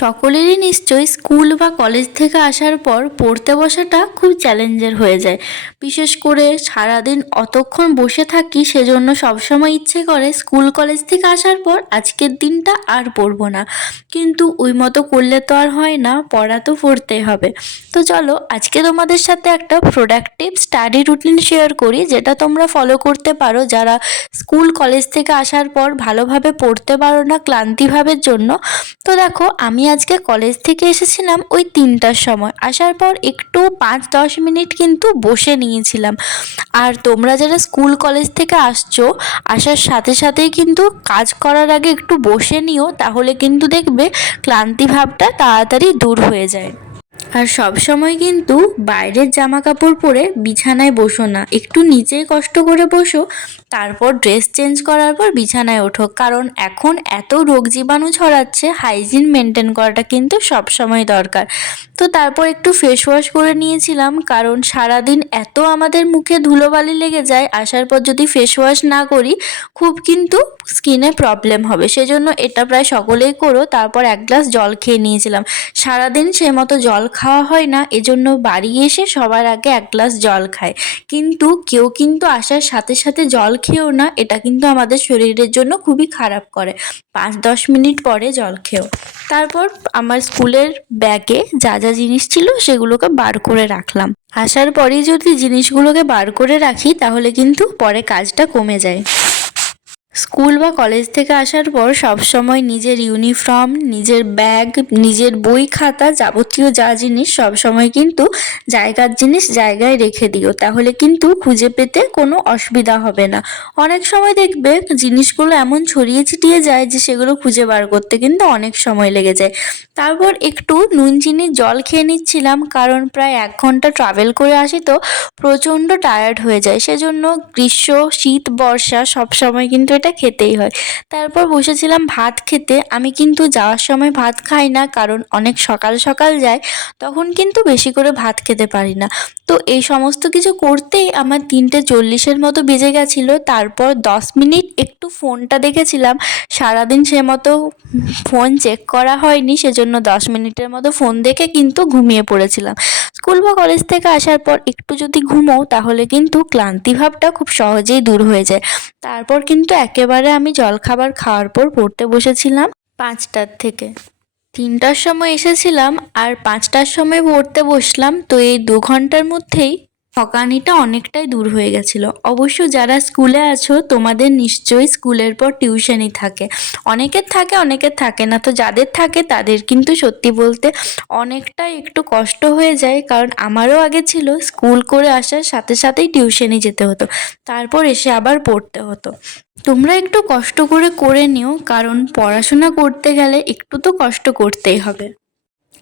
সকলেরই নিশ্চয়ই স্কুল বা কলেজ থেকে আসার পর পড়তে বসাটা খুব চ্যালেঞ্জের হয়ে যায়। বিশেষ করে সারাদিন অতক্ষণ বসে থাকি, সেজন্য সবসময় ইচ্ছে করে স্কুল কলেজ থেকে আসার পর আজকের দিনটা আর পড়বো না। কিন্তু ওই মতো করলে তো আর হয় না, পড়া তো পড়তেই হবে। তো চলো আজকে তোমাদের সাথে একটা প্রোডাক্টিভ স্টাডি রুটিন শেয়ার করি, যেটা তোমরা ফলো করতে পারো যারা স্কুল কলেজ থেকে আসার পর ভালোভাবে পড়তে পারো না ক্লান্তিভাবের জন্য। তো দেখো, আমি আজকে কলেজ থেকে এসেছিলাম ওই 3টার সময়। আসার পর একটু 5-10 মিনিট কিন্তু বসে নিয়েছিলাম। আর তোমরা যারা স্কুল কলেজ থেকে আসছো, আসার সাথে সাথেই কিন্তু কাজ করার আগে একটু বসে নিও, তাহলে কিন্তু দেখবে ক্লান্তি ভাবটা তাড়াতাড়ি দূর হয়ে যায়। আর সব সময় কিন্তু বাইরের জামা কাপড় পরে বিছানায় বসো না, একটু নিচেই কষ্ট করে বসো, তারপর ড্রেস চেঞ্জ করার পর বিছানায় ওঠো। কারণ এখন এত রোগ জীবাণু ছড়াচ্ছে, হাইজিন মেনটেন করাটা কিন্তু সব সময় দরকার। তো তারপর একটু ফেস ওয়াশ করে নিয়েছিলাম, কারণ সারাদিন এত আমাদের মুখে ধুলোবালি লেগে যায়, আসার পর যদি ফেস ওয়াশ না করি খুব কিন্তু স্কিনে প্রবলেম হবে। সেজন্য এটা প্রায় সকলেই করো। তারপর এক গ্লাস জল খেয়ে নিয়েছিলাম। সারাদিন সে মতো জল খাওয়া হয় না, এজন্য বাড়ি এসে সবার আগে এক গ্লাস জল খায়। কিন্তু কেউ কিন্তু আসার সাথে সাথে জল খেও না, এটা কিন্তু আমাদের শরীরের জন্য খুবই খারাপ করে। 5-10 মিনিট পরে জল খেও। তারপর আমার স্কুলের ব্যাগে যা যা জিনিস ছিল সেগুলোকে বার করে রাখলাম। আসার পরেই যদি জিনিসগুলোকে বার করে রাখি তাহলে কিন্তু পরে কাজটা কমে যায়। স্কুল বা কলেজ থেকে আসার পর সবসময় নিজের ইউনিফর্ম, নিজের ব্যাগ, নিজের বই খাতা যাবতীয় যা জিনিস সবসময় কিন্তু জায়গার জিনিস জায়গায় রেখে দিও, তাহলে কিন্তু খুঁজে পেতে কোনো অসুবিধা হবে না। অনেক সময় দেখবে জিনিসগুলো এমন ছড়িয়ে ছিটিয়ে যায় যে সেগুলো খুঁজে বার করতে কিন্তু অনেক সময় লেগে যায়। তারপর একটু নুন চিনির জল খেয়ে নিচ্ছিলাম, কারণ প্রায় 1 ঘন্টা ট্রাভেল করে আসি তো প্রচণ্ড টায়ার্ড হয়ে যায়। সেজন্য গ্রীষ্ম, শীত, বর্ষা সব সময় কিন্তু এটা খেতেই হয়। তারপর বসেছিলাম ভাত খেতে। আমি কিন্তু যাওয়ার সময় ভাত খাই না, কারণ অনেক সকাল সকাল যায়, তখন কিন্তু বেশি করে ভাত খেতে পারি না। তো এই সমস্ত কিছু করতেই আমার 3:40-এর মতো বেজে গেছিলো। তারপর 10 মিনিট একটু ফোনটা দেখেছিলাম। সারাদিন সে মতো ফোন চেক করা হয়নি, সেজন্য 10 মিনিটের মতো ফোন দেখে কিন্তু ঘুমিয়ে পড়েছিলাম। স্কুল বা কলেজ থেকে আসার পর একটু যদি ঘুমোও তাহলে কিন্তু ক্লান্তি ভাবটা খুব সহজেই দূর হয়ে যায়। তারপর কিন্তু একেবারে আমি জলখাবার খাওয়ার পর পড়তে বসেছিলাম 5টার থেকে। 3টার সময় এসেছিলাম আর 5টার সময় পড়তে বসলাম, তো এই 2 ঘন্টার মধ্যেই থকানিটা অনেকটাই দূর হয়ে গেছিলো। অবশ্য যারা স্কুলে আছো তোমাদের নিশ্চয়ই স্কুলের পর টিউশনই থাকে। অনেকের থাকে, অনেকের থাকে না। তো যাদের থাকে তাদের কিন্তু সত্যি বলতে অনেকটাই একটু কষ্ট হয়ে যায়, কারণ আমারও আগে ছিল স্কুল করে আসার সাথে সাথেই টিউশনে যেতে হতো, তারপর এসে আবার পড়তে হতো। তোমরা একটু কষ্ট করে নিও, কারণ পড়াশোনা করতে গেলে একটু তো কষ্ট করতেই হবে।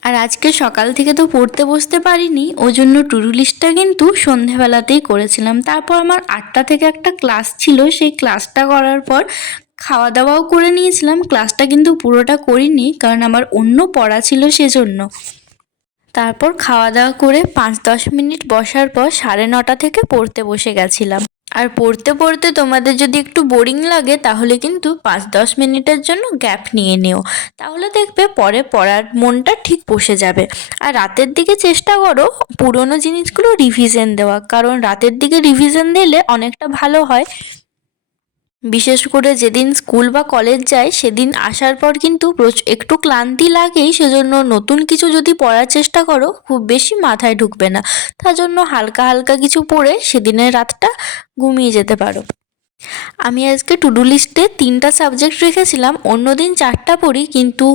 আর আজকে সকাল থেকে তো পড়তে বসতে পারিনি, ওই জন্য টু ডু লিস্টটা কিন্তু সন্ধেবেলাতেই করেছিলাম। তারপর আমার 8টা থেকে একটা ক্লাস ছিল, সেই ক্লাসটা করার পর খাওয়া দাওয়াও করে নিয়েছিলাম। ক্লাসটা কিন্তু পুরোটা করিনি, কারণ আমার অন্য পড়া ছিল সেজন্য। তারপর খাওয়া দাওয়া করে 5-10 মিনিট বসার পর 9:30 থেকে পড়তে বসে গেছিলাম। আর পড়তে পড়তে তোমাদের যদি একটু বোরিং লাগে তাহলে কিন্তু 5-10 মিনিটের জন্য গ্যাপ নিয়ে নিও, তাহলে দেখবে পরে পড়ার মনটা ঠিক বসে যাবে। আর রাতের দিকে চেষ্টা করো পুরোনো জিনিসগুলো রিভিশন দেওয়া, কারণ রাতের দিকে রিভিশন দিলে অনেকটা ভালো হয়। বিশেষ করে যেদিন স্কুল বা কলেজ যায় সেদিন আসার পর কিন্তু একটু ক্লান্তি লাগেই, সেজন্য নতুন কিছু যদি পড়ার চেষ্টা করো খুব বেশি মাথায় ঢুকবে না। তার জন্য হালকা হালকা কিছু পড়ে সেদিনের রাতটা ঘুমিয়ে যেতে পারো। আমি আজকে টু ডু লিস্টে 3টা সাবজেক্ট রেখেছিলাম, অন্যদিন 4টা পড়ি, কিন্তু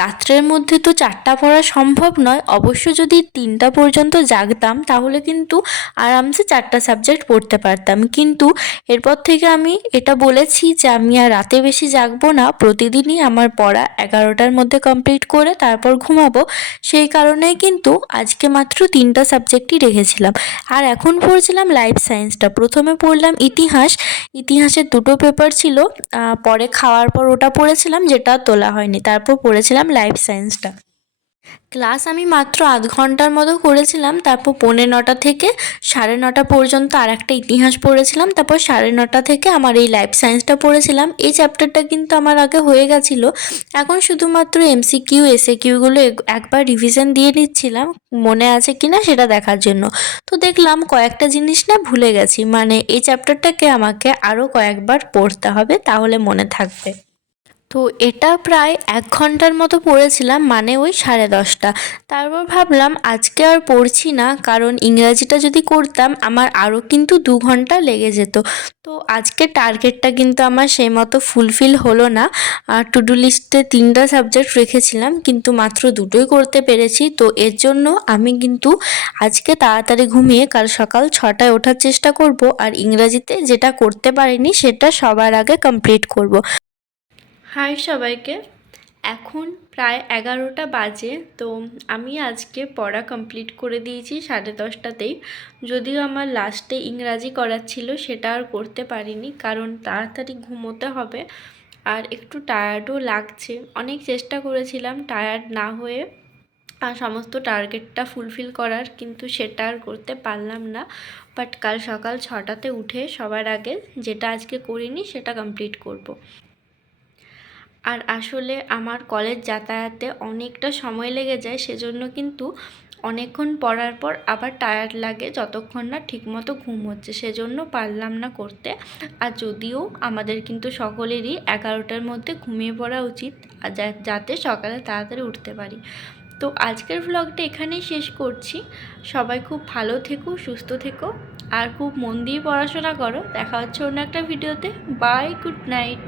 রাত্রের মধ্যে তো 4টা পড়া সম্ভব নয়। অবশ্য যদি 3টা পর্যন্ত জাগতাম তাহলে কিন্তু আরামসে 4টা সাবজেক্ট পড়তে পারতাম। কিন্তু এরপর থেকে আমি এটা বলেছি যে আমি আর রাতে বেশি জাগবো না, প্রতিদিনই আমার পড়া 11টার মধ্যে কমপ্লিট করে তারপর ঘুমাবো। সেই কারণেই কিন্তু আজকে মাত্র 3টা সাবজেক্টই রেখেছিলাম। আর এখন পড়ছিলাম লাইফ সায়েন্সটা। প্রথমে পড়লাম ইতিহাসের 2টো পেপার ছিল, পরে খাওয়ার পর ওটা পড়েছিলাম যেটা তোলা হয়নি। তারপর পড়েছিলাম লাইফ সায়েন্সটা। ক্লাস আমি মাত্র আধ ঘন্টার মতো করেছিলাম, তারপর 9:45 থেকে 9:30 পর্যন্ত আর একটা ইতিহাস পড়েছিলাম, তারপর 9:30 থেকে আমার এই লাইফ সায়েন্সটা পড়েছিলাম। এই চ্যাপ্টারটা কিন্তু আমার আগে হয়ে গেছিলো, এখন শুধুমাত্র এমসিকিউ এসএকিউগুলো একবার রিভিশন দিয়ে নিচ্ছিলাম মনে আছে কিনা সেটা দেখার জন্য। তো দেখলাম কয়েকটা জিনিস না ভুলে গেছি, মানে এই চ্যাপ্টারটাকে আমাকে আরও কয়েকবার পড়তে হবে, তাহলে মনে থাকবে। তো এটা প্রায় 1 ঘন্টার মতো পড়েছিলাম, মানে ওই 10:30। তারপর ভাবলাম আজকে আর পড়ছি না, কারণ ইংরাজিটা যদি করতাম আমার আরও কিন্তু 2 ঘন্টা লেগে যেত। তো আজকে টার্গেটটা কিন্তু আমার সেই মতো ফুলফিল হলো না। আর টু ডু লিস্টে 3টা সাবজেক্ট রেখেছিলাম, কিন্তু মাত্র 2টোই করতে পেরেছি। তো এর জন্য আমি কিন্তু আজকে তাড়াতাড়ি ঘুমিয়ে কাল সকাল 6টায় ওঠার চেষ্টা করব, আর ইংরাজিতে যেটা করতে পারিনি সেটা সবার আগে কমপ্লিট করব। হাই সবাইকে, এখন প্রায় 11টা বাজে। তো আমি আজকে পড়া কমপ্লিট করে দিয়েছি 10:30টাতেই। যদিও আমার লাস্টে ইংরাজি করার ছিল, সেটা আর করতে পারিনি, কারণ তাড়াতাড়ি ঘুমোতে হবে আর একটু টায়ার্ডও লাগছে। অনেক চেষ্টা করেছিলাম টায়ার্ড না হয়ে আর সমস্ত টার্গেটটা ফুলফিল করার, কিন্তু সেটা আর করতে পারলাম না। বাট কাল সকাল 6টাতে উঠে সবার আগে যেটা আজকে করিনি সেটা কমপ্লিট করব। আর আসলে আমার কলেজ যাতায়াতে অনেকটা সময় লেগে যায়, সেজন্য কিন্তু অনেকক্ষণ পড়ার পর আবার টায়ার্ড লাগে যতক্ষণ না ঠিকমতো ঘুম হচ্ছে, সেজন্য পারলাম না করতে। আর যদিও আমাদের কিন্তু সকলেরই 11টার মধ্যে ঘুমিয়ে পড়া উচিত, আর যাতে সকালে তাড়াতাড়ি উঠতে পারি। তো আজকের ভ্লগটা এখানেই শেষ করছি। সবাই খুব ভালো থেকো, সুস্থ থেকো, আর খুব মন দিয়ে পড়াশোনা করো। দেখা হচ্ছে অন্য একটা ভিডিওতে। Bye, good night.